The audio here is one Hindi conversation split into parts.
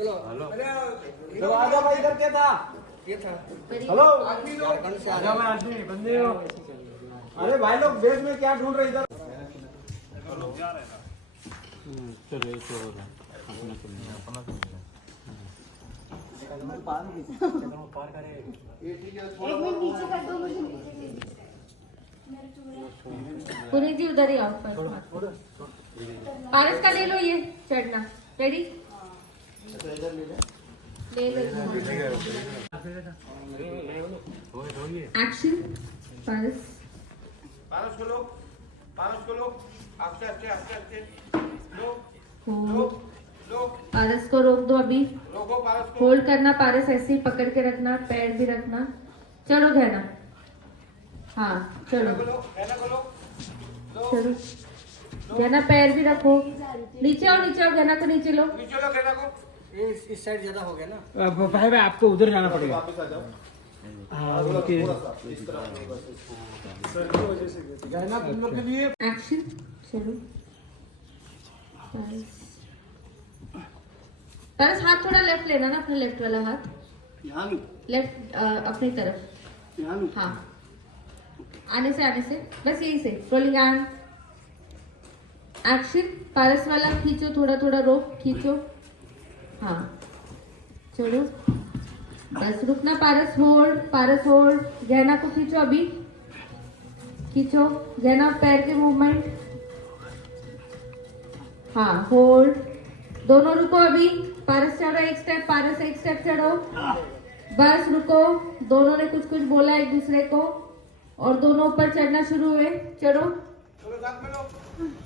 हेलो तो आजा भाई इधर क्या था? ये था हेलो झारखंड से आजा भाई आदमी बंदे हो। अरे भाई लोग बैग में क्या ढूंढ रहे इधर? हेलो चलो एक और अपना पार करे एक मिनट नीचे कर दो मुझे पुनीत जी उधर ही आओ पारस का ले लो ये चढ़ना रेडी ले लो एक्शन पारस पारस को लो आस्ते आस्ते आस्ते आस्ते लो लो पारस को रोक दो अभी रोको पारस को होल्ड करना पारस ऐसे ही पकड़ के रखना पैर भी रखना चलो गहना हाँ चलो चलो गहना पैर भी रखो नीचे आओ गहना को नीचे लो नीचे लो कहना को इस साइड ज्यादा हो गया ना भाई भाई आपको उधर जाना पड़ेगा वापस आ जाओ। हाँ ओके गहना तुम लोग के लिए एक्शन चलो पारस हाथ थोड़ा लेफ्ट लेना ना अपना लेफ्ट वाला हाथ यहाँ लेफ्ट अपनी तरफ यहाँ हाँ आने से बस यही से रोलिंग एंड एक्शन पारस वाला खींचो थोड़ा रोक खींचो हाँ चलो बस रुकना पारस होल्ड गहना को खींचो अभी खींचो गहना पैर के मूवमेंट हाँ होल्ड दोनों रुको अभी पारस चढ़ो एक स्टेप पारस एक स्टेप चढ़ो बस रुको दोनों ने कुछ बोला एक दूसरे को और दोनों ऊपर चढ़ना शुरू हुए चढ़ो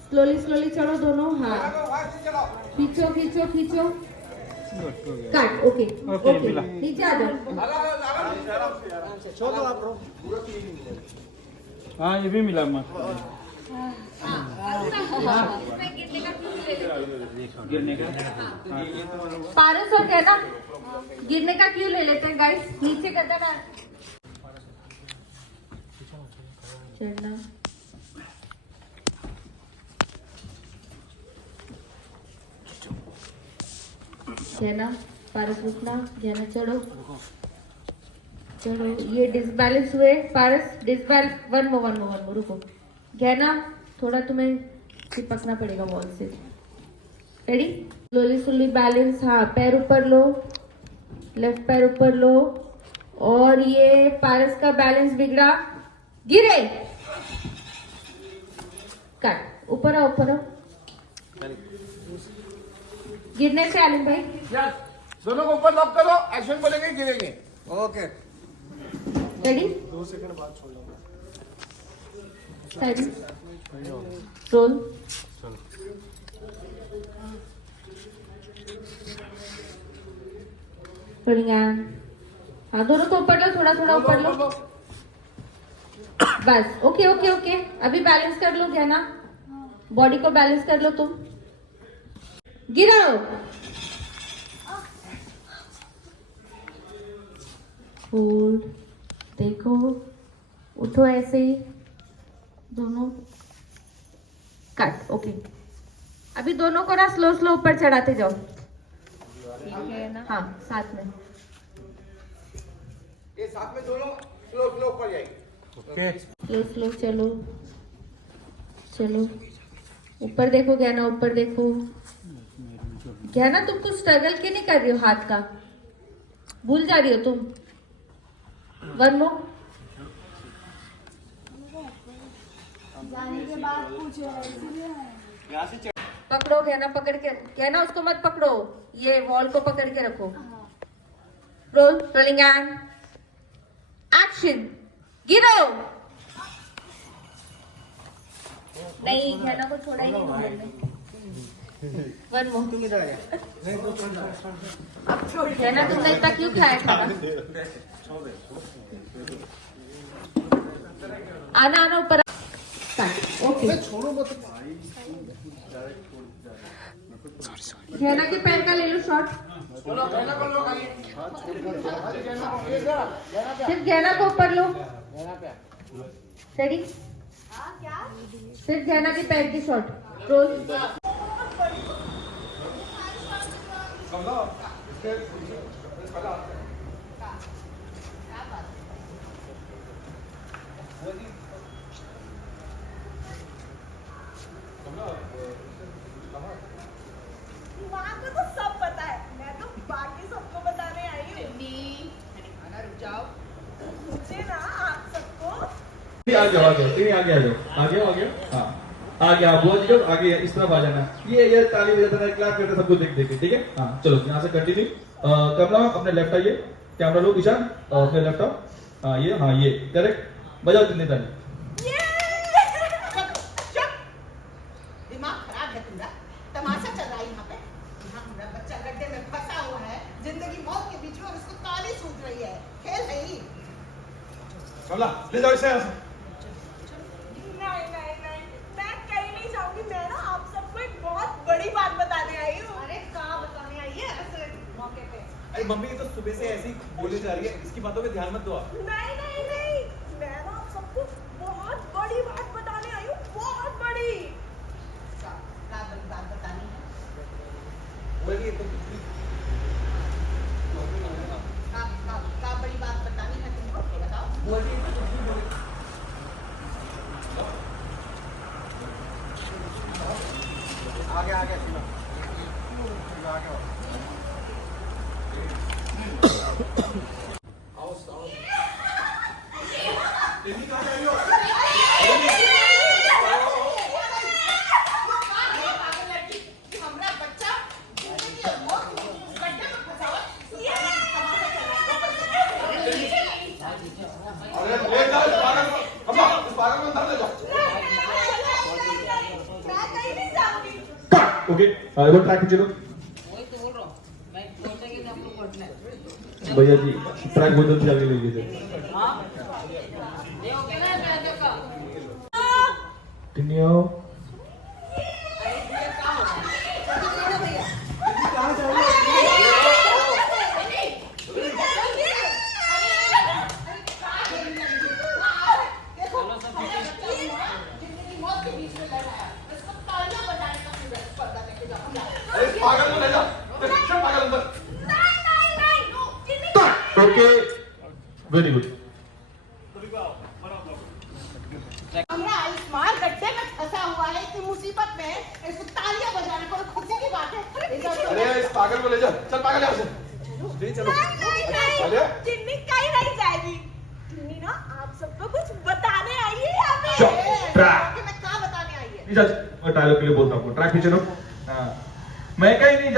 स्लोली चढ़ो दोनों हाँ खींचो कट ओके नीचे आ जाओ छोड़ो आप हाँ ये भी मिला गिरने का पारस और कहना गिरने का क्यों ले लेते हैं गाइस नीचे कर देना चढ़ना कहना पारस रुकना कहना चढ़ो ये डिसबैलेंस हुए पारस डिसबैलेंस वन मोर रुको कहना थोड़ा तुम्हें चिपकना पड़ेगा वॉल से रेडी स्लोली बैलेंस हाँ पैर ऊपर लो लेफ्ट पैर ऊपर लो और ये पारस का बैलेंस बिगड़ा गिरे कट ऊपर आओ गिरने से आलिम भाई दोनों को ऊपर लॉक करो एक्शन बोलेंगे गिरेंगे ओके रेडी 2 सेकंड बाद छोड़ दो रोल रोलिंग हाँ दोनों को ऊपर लो थोड़ा ऊपर लो बस ओके अभी बैलेंस कर लो क्या ना बॉडी को बैलेंस कर लो तुम गिराओ होल्ड देखो उठो ऐसे ही दोनों कट ओके अभी दोनों को ना स्लो ऊपर चढ़ाते जाओ ठीक है ना हाँ साथ में ये साथ में दोनों स्लो ऊपर जाएंगे ओके स्लो चलो ऊपर देखो गहना ऊपर देखो गहना तुम कुछ स्ट्रगल क्यों नहीं कर रही हो हाथ का भूल जा रही हो तुम वन मोर जाने के बाद पूछ यहाँ से पकड़ो गहना पकड़ के गहना उसको मत पकड़ो ये वॉल को पकड़ के रखो रोलिंग एंड एक्शन गिरो नहीं गहना को छोड़ा ही नहीं तुमने वन मोर तुम इधर आ जा अब छोड़ गहना तुमने इतना क्यों खाया खाना आना ऊपर ओके छोड़ो मत गहना के पैर का ले लो शॉट सिर्फ गहना को ऊपर लो रेडी सिर्फ गहना के पैर की शॉट रोल वहाँ का तो सब पता है, मैं तो बाकी सबको बताने आई हूँ। रुक जाओ, मुझे ना आप सबको आ गया आ गया हाँ आ गया बहुत जब आगे इस तरफ आ जाना ये ताली बजाता है क्लैप करता सबको देख देख ठीक है हाँ चलो यहाँ से कंटिन्यू कमला अपने लेफ्ट आइए कैमरा लो ईशान अपने लेफ्ट हाँ ये करेक्ट बजाओ कितने ताली दिमाग खराब है तुम्हारा, तमाशा चल रहा है यहाँ पे। यहाँ हमारा बच्चा गड्ढे में फंसा हुआ है, जिंदगी मौत के बीच में, और उसको ताली सूझ रही है। खेल नहीं। कमला ले जाओ इसे यहाँ से। नहीं, मैं कहीं नहीं जाऊंगी। मैं ना आप सबको एक बहुत बड़ी बात बताने आई हूँ। अरे कहाँ बताने आई है ऐसे मौके पे? अरे मम्मी ये तो सुबह से ऐसी बोली जा रही है, इसकी बातों पे ध्यान मत दो आप। नहीं, मैं ना आप सबको बहुत बड़ी बात बताने आई हूँ, बहुत बड़ी। क्या बड़ी बात बतानी है? बोलिए तो क्या बड़ी बात बतानी है तुमको? बताओ। आगे सुनो। आगे आओ। तेरी कहाँ जा रही हो? हमारा बच्चा जिंदगी और मौत के गड्ढे में फंसा हुआ है। अरे ले जाओ इस पागल को। कमला इस पागल को अंदर ले जाओ। मैं कहीं नहीं जाऊंगी। ओके एक बार ट्रैक चलो भैया जी ट्रैक बहुत अच्छी आगे ले गए टिनियो अरे इस पागल को ले जाओ। चल पागल अंदर। ओके वेरी गुड हमारा आयुष्मान गड्ढे में फंसा हुआ है, इतनी मुसीबत में इसको तालियां बजाने को खुशी की बात है। अरे इस पागल को ले जाओ। चल पागल यहाँ से। चलो चलो। चिन्नी कहीं नहीं जाएगी। चिन्नी ना आप सबको कुछ बताने आई है यहाँ पे। Stop. कि मैं क्या बताने आई है? मैं डायलॉग के लिए बोलता हूँ ट्रैक पीछे लो हाँ मैं कहीं नहीं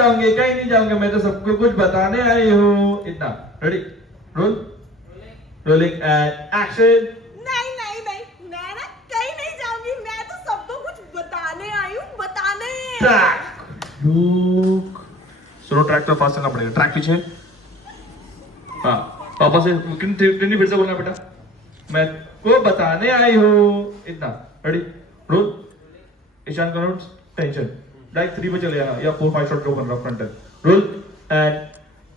जाऊंगी मैं तो सबको कुछ बताने आई हूँ इतना ready roll rolling and action नहीं, मैं ना कहीं नहीं जाऊंगी। मैं तो सबको कुछ बताने आई हूँ, बताने। ट्रैक लुक सुनो ट्रैक तो फास्ट करना पड़ेगा ट्रैक पीछे हाँ पापा से कितनी फिर से बोलना बेटा मैं को बताने आई हूँ इतना रेडी रोल ईशान का नोट्स टेंशन लाइक 3 पे चले आना या 4-5 शॉट को बन रहा फ्रंट रोल एंड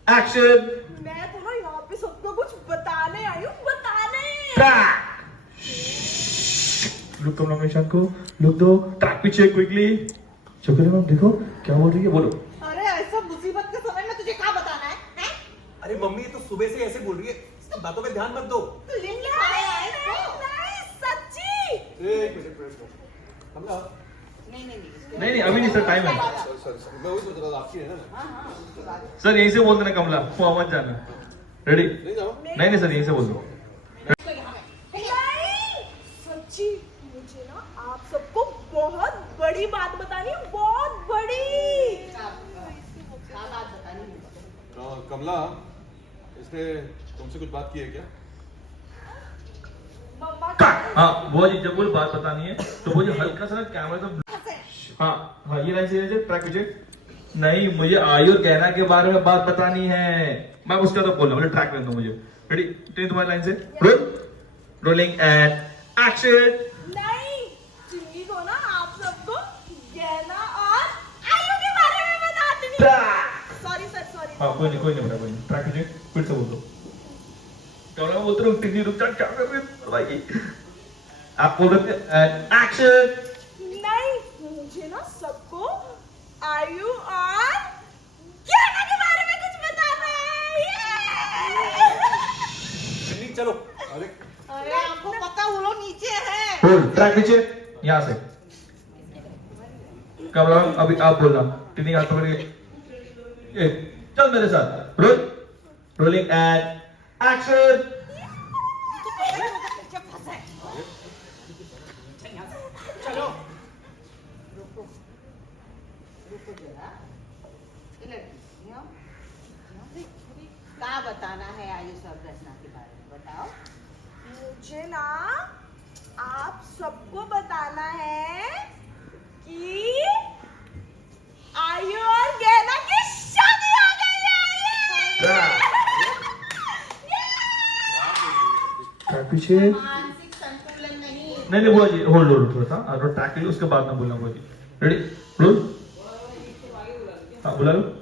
एक्शन मैं तो ना यहाँ पे सबको कुछ बताने आई हूँ, बताने। ट्रैक लुक कम नाम ईशान को लुक दो ट्रैक पीछे क्विकली चुकले मैम देखो क्या बोल रही है बोलो अरे ऐसा मुसीबत के समय में तुझे क्या बताना है, हैं? अरे मम्मी ये तो सुबह से ऐसे बोल रही है, इसकी बातों पे ध्यान मत दो। तू लिंग लगाया है इसको? नहीं, सच्ची। एक मिनट वेट करो। कमला नहीं अभी नहीं सर टाइम है सॉरी मैं वही सोच रहा था आपकी है ना। सर यहीं से बोल देना कमला वहाँ मत जाना रेडी नहीं जाओ। नहीं सर यहीं से बोल दो नहीं, सच्ची मुझे ना आप सबको बहुत बड़ी बात बतानी है, बहुत बड़ी। क्या बात बतानी है? कमला इसने तुमसे कुछ बात की है क्या? मम्मा हाँ वो जी जब बोल बात बतानी है तो वो जो हल्का सा कैमरा तो हाँ ये लाइन से ट्रैक पीछे नहीं मुझे आयु और कहना के बारे में बात बतानी है मैं उसका तो बोल रहा हूँ ट्रैक में दो मुझे रेडी तुम्हारी लाइन से रोल रोलिंग एंड एक्शन नहीं, चिन्नी को ना आप सबको गहना और आयु के बारे में बतानी है। Sorry sir. हाँ कोई नहीं बेटा कोई नहीं ट्रैक पीछे फिर से बोल दो क्या बोलते रहो टिन्नी रुक जा क्या कर रहे हो भाई आप बोल रहे थे एक्शन नहीं, मुझे ना सबको आयु और गहना के बारे में कुछ बताना होल्ड, ट्रैक पीछे, यहाँ से कमरा, अभी आप बोलना, टिनी हाथ पकड़ के, चल मेरे साथ, रोल, रोलिंग एंड एक्शन। क्या बताना है आयु सब रचना के बारे में बताओ। मुझे ना आप सबको बताना है कि आयु और गहना की शादी हो गई है। ट्रैक पीछे, मानसिक संतुलन नहीं। नहीं बुआ जी, होल्ड होल्ड थोड़ा सा, और ट्रैक के लिए उसके बाद में बोलना बुआ जी। रेडी, रोल, हाँ बुला लो।